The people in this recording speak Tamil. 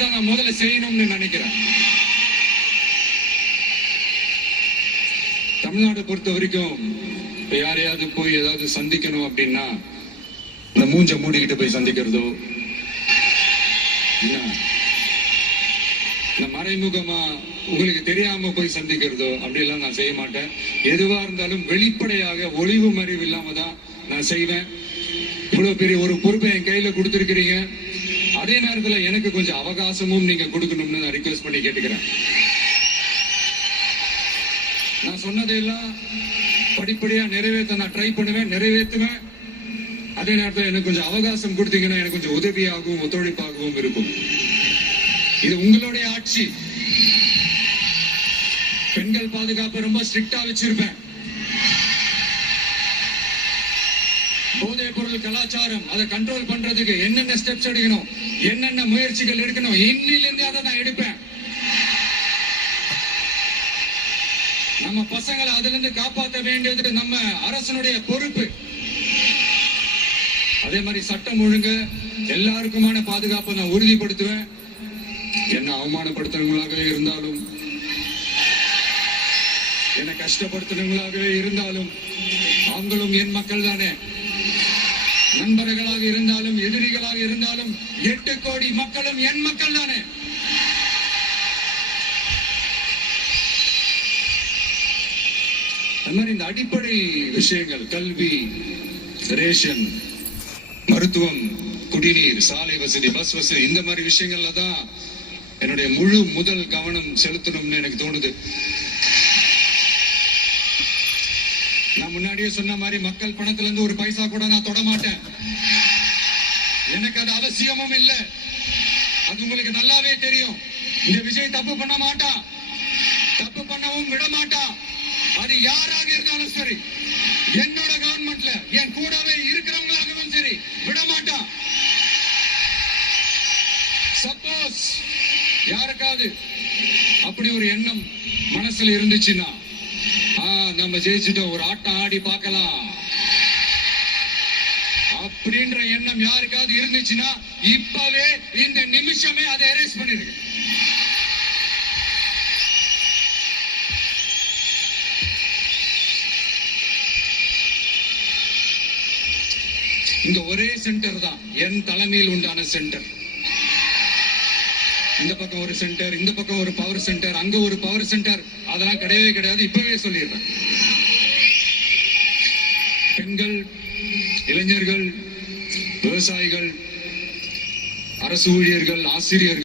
தான் நான் முதல்ல செய்யணும்னு நினைக்கிறேன். தமிழ்நாடு பொறுத்த வரைக்கும் யாரையாவது போய் ஏதாவது சந்திக்கணும் அப்படின்னா இந்த மூஞ்ச மூடிக்கிட்டு போய் சந்திக்கிறதோ, இந்த மறைமுகமா உங்களுக்கு தெரியாம போய் சந்திக்கிறதோ அப்படிலாம் நான் செய்ய மாட்டேன். எதுவா இருந்தாலும் வெளிப்படையாக ஒளிவு மறைவு இல்லாம தான் நான் செய்வேன். இவ்வளவு பெரிய ஒரு பொறுப்பை என் கையில கொடுத்திருக்கிறீங்க. அதே நேரத்துல எனக்கு கொஞ்சம் அவகாசமும் நீங்க கொடுக்கணும்னு நான் ரிக்வெஸ்ட் பண்ணி கேட்டுக்கிறேன். நான் சொன்னதையெல்லாம் படிப்படியா நிறைவேற்ற நான் ட்ரை பண்ணுவேன், நிறைவேற்றுவேன். அதே நேரத்தில் எனக்கு கொஞ்சம் அவகாசம் கொடுத்தீங்கன்னா எனக்கு கொஞ்சம் உதவியாகவும் ஒத்துழைப்பாகவும் இருக்கும். இது உங்களுடைய ஆட்சி. பெண்கள் பாதுகாப்பு ரொம்ப ஸ்ட்ரிக்டா வச்சிருப்பேன். போதைப் பொருள் கலாச்சாரம் அதை கண்ட்ரோல் பண்றதுக்கு என்னென்ன ஸ்டெப்ஸ் எடுக்கணும், என்னென்ன முயற்சிகள் எடுக்கணும், இன்னிலிருந்து அதை நான் எடுப்பேன். நம்ம பசங்களை அதுல இருந்து காப்பாற்ற வேண்டியது நம்ம அரசனுடைய பொறுப்பு. அதே மாதிரி சட்டம் ஒழுங்கு எல்லாருக்குமான பாதுகாப்பை நான் உறுதிப்படுத்துவேன். என்ன அவமானப்படுத்துறவங்களாகவே இருந்தாலும், என்ன கஷ்டப்படுத்துறவங்களாகவே இருந்தாலும், அவங்களும் என் மக்கள் தானே. நண்பர்களாக இருந்தாலும் எதிரிகளாக இருந்தாலும் 8 கோடி மக்களும் என் மக்கள் தானே. அது மாதிரி இந்த அடிப்படை விஷயங்கள், கல்வி, ரேஷன், மருத்துவம், குடிநீர், சாலை வசதி, பஸ் வசதி, இந்த மாதிரி விஷயங்கள்ல தான் என்னுடைய முழு முதல் கவனம் செலுத்தணும்னு எனக்கு தோணுது. நான் முன்னாடியே சொன்ன மாதிரி மக்கள் பணத்துல இருந்து ஒரு பைசா கூட நான் தொட மாட்டேன். எனக்கு அது அவசியமும் இல்லை. அது உங்களுக்கு நல்லாவே தெரியும். இந்த விஜய் தப்பு பண்ண மாட்டான், தப்பு பண்ணவும் விட மாட்டான். அது யாராக இருந்தாலும் சரி, என்னோட கவர்மெண்ட்ல என் கூடவே இருக்கிறவங்களாகவும் சரி விட மாட்டான். சப்போஸ் யாருக்காவது அப்படி ஒரு எண்ணம் மனசுல இருந்துச்சுன்னா, நம்ம ஜெயிச்சுட்டோம், ஒரு ஆட்டம் ஆடி பார்க்கலாம் அப்படின்ற எண்ணம் யாருக்காவது இருந்துச்சுன்னா இப்பவே இந்த நிமிஷமே அதை எரேஸ் பண்ணிருங்க. இங்க ஒரே சென்டர் தான், என் தலைமையில் உண்டான சென்டர். இந்த பக்கம் ஒரு சென்டர், இந்த பக்கம் ஒரு பவர் சென்டர், அங்க ஒரு பவர் சென்டர், அதெல்லாம் கிடையவே கிடையாது. இப்பவே சொல்லிடுறேன். பெண்கள், இளைஞர்கள், விவசாயிகள், அரசு ஊழியர்கள், ஆசிரியர்கள்